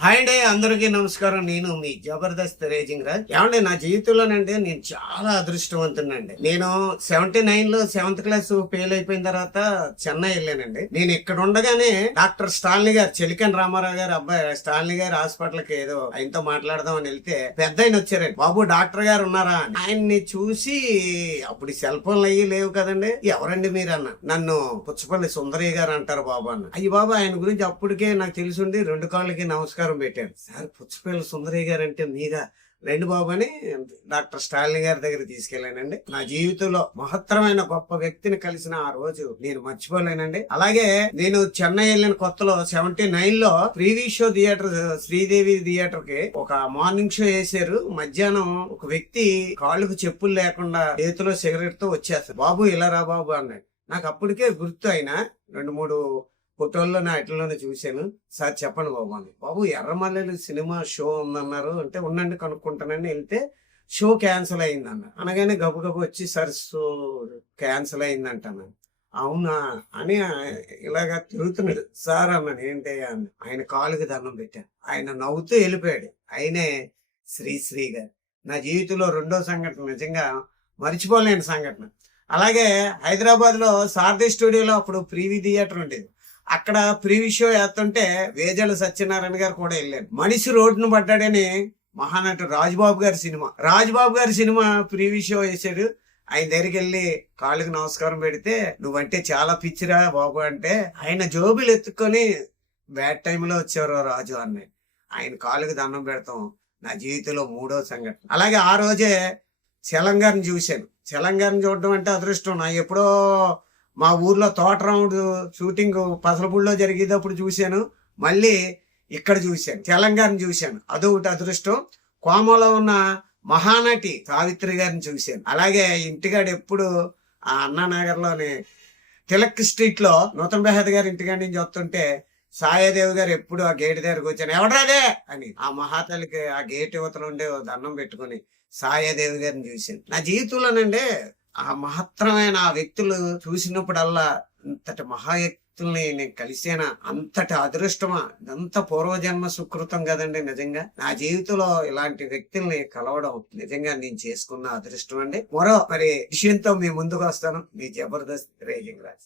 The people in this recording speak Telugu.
హాయ్ అండి, అందరికీ నమస్కారం. నేను మీ జబర్దస్త్ రేజింగ్ రాజ్. ఏమండి, నా జీవితంలోనంటే నేను చాలా అదృష్టవంతునండి. నేను 79 లో 7th క్లాస్ ఫెయిల్ అయిపోయిన తర్వాత చెన్నై వెళ్ళానండి. నేను ఇక్కడ ఉండగానే డాక్టర్ స్టాలిని గారు, చెలికన్ రామారావు గారు అబ్బాయి స్టాలిని గారు హాస్పిటల్ కి ఏదో ఆయనతో మాట్లాడదాం అని వెళ్తే పెద్ద ఆయన వచ్చారండి. బాబు డాక్టర్ గారు ఉన్నారా? ఆయన్ని చూసి, అప్పుడు సెల్ ఫోన్లు అయ్యి లేవు కదండి. ఎవరండి మీరు అన్న. నన్ను పుచ్చపల్లి సుందరయ్య గారు అంటారు బాబు అన్న. అయ్యి బాబు, ఆయన గురించి అప్పటికే నాకు తెలుసుండి 2 కాళ్ళకి నమస్కారం పెట్టాను. సార్, పుచ్చపల్లి సుందరయ్య గారు అంటే మీగా, రెండు బాబు అని డాక్టర్ స్టాలిన్ గారి దగ్గర తీసుకెళ్ళానండి. నా జీవితంలో మహత్తరమైన గొప్ప వ్యక్తిని కలిసిన ఆ రోజు నేను మర్చిపోలేనండి. అలాగే నేను చెన్నై వెళ్ళిన కొత్తలో 79 లో privy show theatre, Sridevi theatre కి ఒక మార్నింగ్ షో వేసారు. మధ్యాహ్నం ఒక వ్యక్తి కాళ్ళకు చెప్పులు లేకుండా చేతిలో సిగరెట్ తో వచ్చేస్తారు. బాబు ఇలా రా బాబు అన్నాడు. నాకు అప్పటికే గుర్తు. అయినా 2-3 ఫోటోల్లో వాటిల్లోనే చూశాను. సార్ చెప్పండి బాబు అని. బాబు, ఎర్రమల్లెలు సినిమా షో ఉందన్నారు. అంటే ఉండండి కనుక్కుంటానని వెళ్తే షో క్యాన్సిల్ అయిందన్న. అనగానే గబగబు వచ్చి, సార్ షో క్యాన్సిల్ అయిందంటాను. అవునా అని ఇలాగా తిరుగుతున్నాడు. సార్ అన్నాను. ఏంటి అన్న. ఆయన కాలుకి దండం పెట్టాను. ఆయన నవ్వుతూ వెళ్ళిపోయాడు. ఆయనే శ్రీశ్రీ గారు. నా జీవితంలో రెండో సంఘటన, నిజంగా మర్చిపోలేని సంఘటన. అలాగే హైదరాబాద్ లో సారథి స్టూడియోలో అప్పుడు ప్రీవీ థియేటర్ ఉండేది. అక్కడ ప్రీవీ షో వేస్తుంటే వేజల సత్యనారాయణ గారు కూడా వెళ్ళారు. మనిషి రోడ్డును పడ్డాడని మహానటుడు రాజ్బాబు గారి సినిమా ప్రీవీ షో వేసాడు. ఆయన దగ్గరికి వెళ్ళి కాళ్ళకి నమస్కారం పెడితే, నువ్వంటే చాలా పిచ్చిరా బాబు అంటే, ఆయన జోబులు ఎత్తుకొని బ్యాడ్ టైంలో వచ్చారు రాజు అన్నాడు. ఆయన కాళ్ళకి దండం పెడతాం నా జీవితంలో 3వ సంఘటన. అలాగే ఆ రోజే చలం గారిని చూశాను. చలం గారిని చూడడం అంటే అదృష్టం. నా ఎప్పుడో మా ఊర్లో తోటరాముడు షూటింగ్ పసలపూడిలో జరిగేటప్పుడు చూశాను. మళ్ళీ ఇక్కడ చూశాను, తెలంగాణ చూశాను. అదొకటి అదృష్టం. కోమలో ఉన్న మహానటి సావిత్రి గారిని చూశాను. అలాగే ఇంటికాడ ఎప్పుడు ఆ అన్నానగర్లోని తిలక్ స్ట్రీట్ లో నూతన బెహద్ గారి ఇంటికాడ నుంచి వస్తుంటే సాయాదేవి గారు ఎప్పుడు ఆ గేట్ దగ్గరకు వచ్చాను, ఎవడరాదే అని ఆ మహాతల్లికి ఆ గేట్ యువతలు ఉండే దండం పెట్టుకుని సాయాదేవి గారిని చూశాను. నా జీవితంలోనండి ఆ మహత్తరమైన ఆ వ్యక్తులు చూసినప్పుడల్లా, అంతటి మహావ్యక్తుల్ని నేను కలిసేనా, అంతటి అదృష్టమా, ఇదంతా పూర్వజన్మ సుకృతం కదండి. నిజంగా నా జీవితంలో ఇలాంటి వ్యక్తుల్ని కలవడం నిజంగా నేను చేసుకున్న అదృష్టం అండి. మరో విషయంతో మీ ముందుకు వస్తాను. మీ జబర్దస్త్ రేజింగ్ రాజ్.